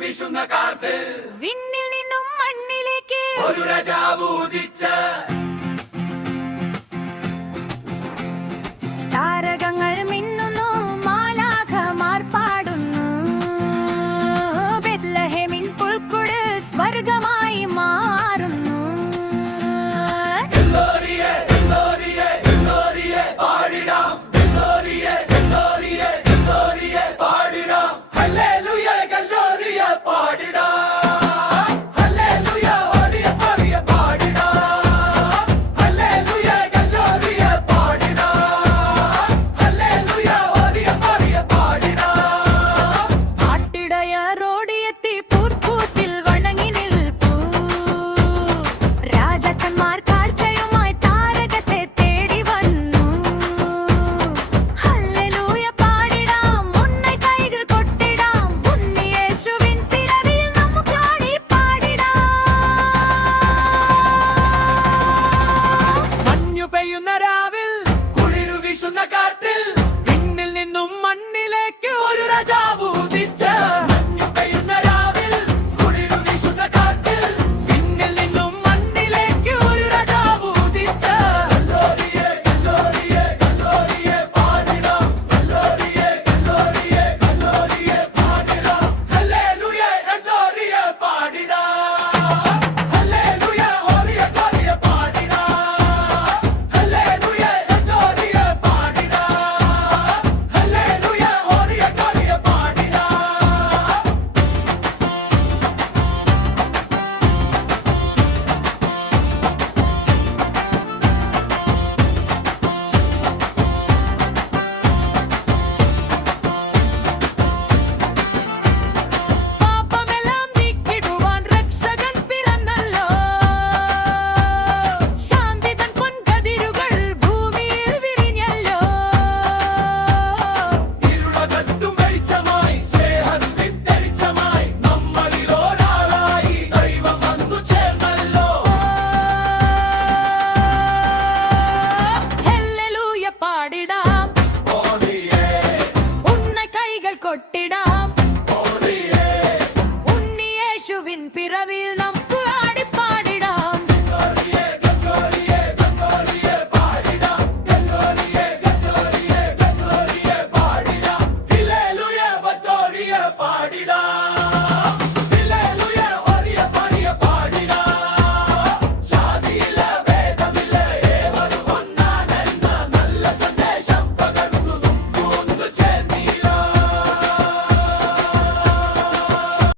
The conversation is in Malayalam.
വീശുന്ന കാർത്തിൽ വിണ്ണിൽ നിന്നും മണ്ണിലേക്ക് ഒരു രാജാവ് ഉദിച്ച താരകങ്ങൾ മിന്നുന്നു, മാലാഖമാർ പാടുന്നു. ബെത്ലഹേമിൻ പുൽക്കുട് സ്വർഗമായി മാറുന്നു. ഗല്ലോറിയെ ഗല്ലോറിയെ ഗല്ലോറിയെ പാടിടാം, ഗല്ലോറിയെ ഗല്ലോറിയെ ഗല്ലോറിയെ പാടിടാം. ഹല്ലേലൂയ ഗല്ലോറിയ പാടിടാം, ഹല്ലേലൂയ ഓറിയ ഓറിയ പാടിടാം. ഹല്ലേലൂയ ഗല്ലോറിയ പാടിടാം, ഹല്ലേലൂയ ഓറിയ ഓറിയ പാടിടാം. ആട്ടിടയരോടിയെത്തി പൂർപ്പൂത്തിൽ വണങ്ങി നിൽപ്പൂ. രാജാക്കന്മാർ കാഴ്ചയുമായി താരകത്തെ തേടി വന്നു. ഹല്ലേലൂയ പാടിടാം, മുന്നേ കൈകൾ കൊട്ടിടാം. ഉണ്ണിയേശുവിൻ പിറവിയിൽ നമുക്കാടി പാടിടാം. മഞ്ഞു പെയ്യുന്ന രാവിൽ, കുളിരു വീശുന്ന കാറ്റിൽ വിണ്ണിൽ നിന്നും മണ്ണിലേക്ക് ഒരു രാജാവ് ഉദിച്ച. മഞ്ഞു പെയ്യുന്ന രാവിൽ കുളിരു വീശുന്ന കാറ്റിൽ വിണ്ണിൽ നിന്നും മണ്ണിലേക്ക് ഒരു രാജാവ് ഉദിച്ച. ഗല്ലോറിയെ ഗല്ലോറിയെ ഗല്ലോറിയെ പാടിടാം, ഗല്ലോറിയെ ഗല്ലോറിയെ ഗല്ലോറിയെ പാടിടാം. ഹല്ലേലൂയ ഗല്ലോറിയ പാടിടാം, ഹല്ലേലൂയ ഓറിയ ഓറിയ പാടിടാം. ഹല്ലേലൂയ ഗല്ലോറിയ പാടിടാം, ഹല്ലേലൂയ ഓറിയ ഓറിയ പാടിടാം. പാപമെല്ലാം നീക്കിടുവാൻ രക്ഷകൻ പിറന്നല്ലോ. ശാന്തി തൻ പൊൻകതിരുകൾ ഭൂമിയിൽ വിരിഞ്ഞല്ലോ. ഇരുളകത്തും വെളിച്ചമായി, സ്നേഹത്തിൻ തെളിച്ചമായി, നമ്മളിൽ ഒരാളായി ദൈവം വന്നു ചേർന്നല്ലോ. ഹല്ലേലൂയ പാടിടാം, ഓടിയേ ഉണ്ണ കൈകൾ കൊട്ടിടാം.